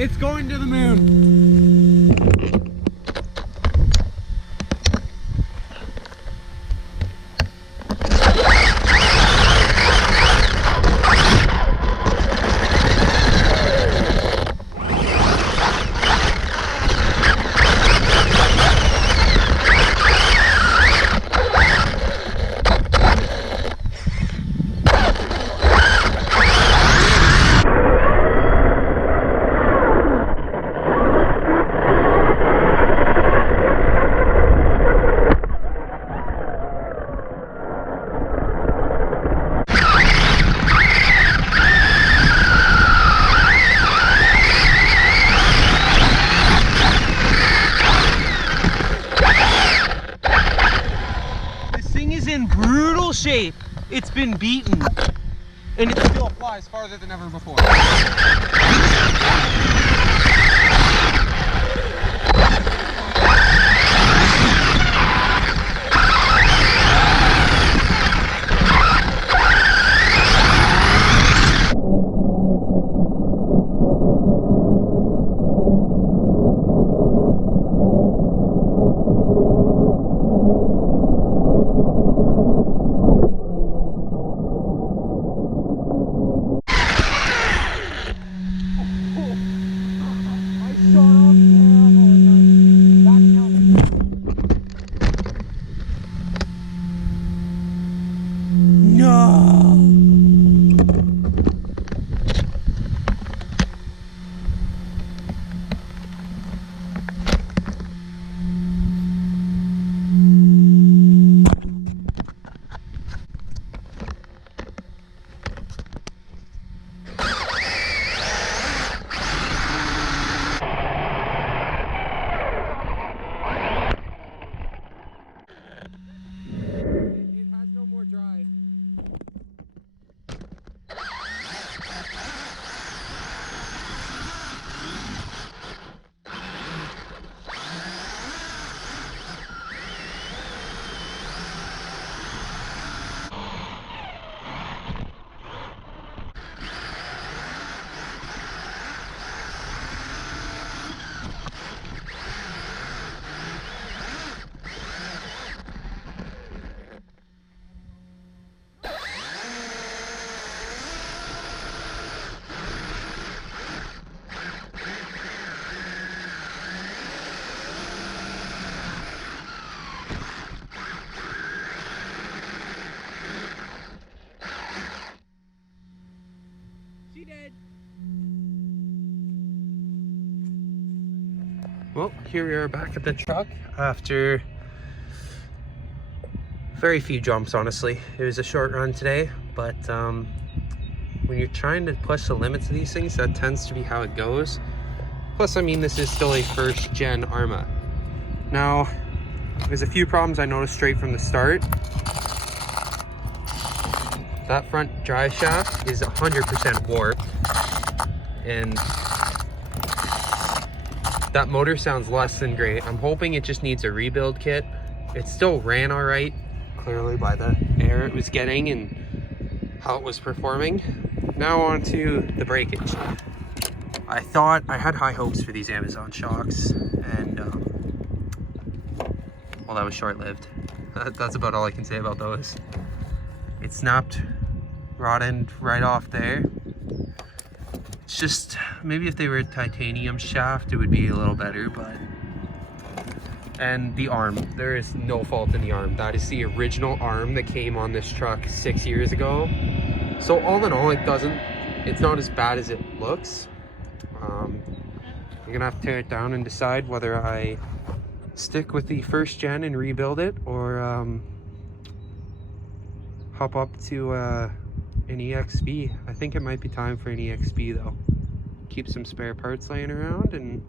It's going to the moon. In brutal shape. It's been beaten and it still flies farther than ever before. Well, here we are back at the truck after very few jumps, honestly. It was a short run today, but when you're trying to push the limits of these things, that tends to be how it goes. Plus, I mean, this is still a first gen Arrma. Now, there's a few problems I noticed straight from the start. That front drive shaft is 100% warped, and that motor sounds less than great. I'm hoping it just needs a rebuild kit. It still ran all right, clearly by the air it was getting and how it was performing. Now on to the breakage. I thought I had high hopes for these Amazon shocks, and well, that was short-lived. That's about all I can say about those. It snapped rod end right off there. It's just, maybe if they were a titanium shaft, it would be a little better, but... And the arm, there is no fault in the arm. That is the original arm that came on this truck 6 years ago. So all in all, it's not as bad as it looks. I'm gonna have to tear it down and decide whether I stick with the first gen and rebuild it, or hop up to an EXP. I think it might be time for an EXP though. Keep some spare parts laying around, and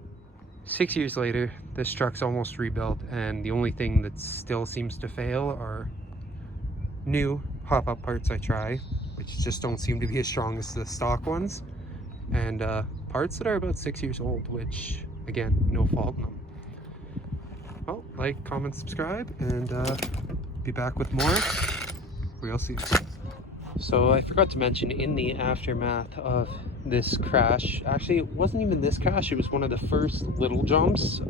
6 years later, this truck's almost rebuilt, and the only thing that still seems to fail are new hop-up parts I try, which just don't seem to be as strong as the stock ones, and parts that are about 6 years old, which, again, no fault in them. Well, like, comment, subscribe, and be back with more real soon. So I forgot to mention, in the aftermath of this crash, actually it wasn't even this crash, it was one of the first little jumps.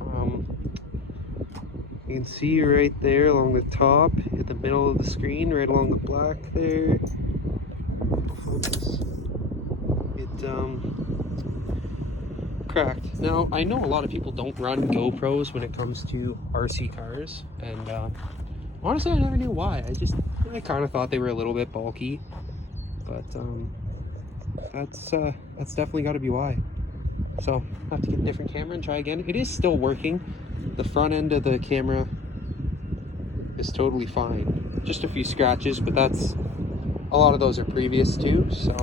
You can see right there along the top, in the middle of the screen, right along the black there. Focus. It cracked. Now, I know a lot of people don't run GoPros when it comes to RC cars, and honestly, I never knew why. I kind of thought they were a little bit bulky, but that's definitely got to be why. So I have to get a different camera and try again. It is still working. The front end of the camera is totally fine. Just a few scratches, but a lot of those are previous too. So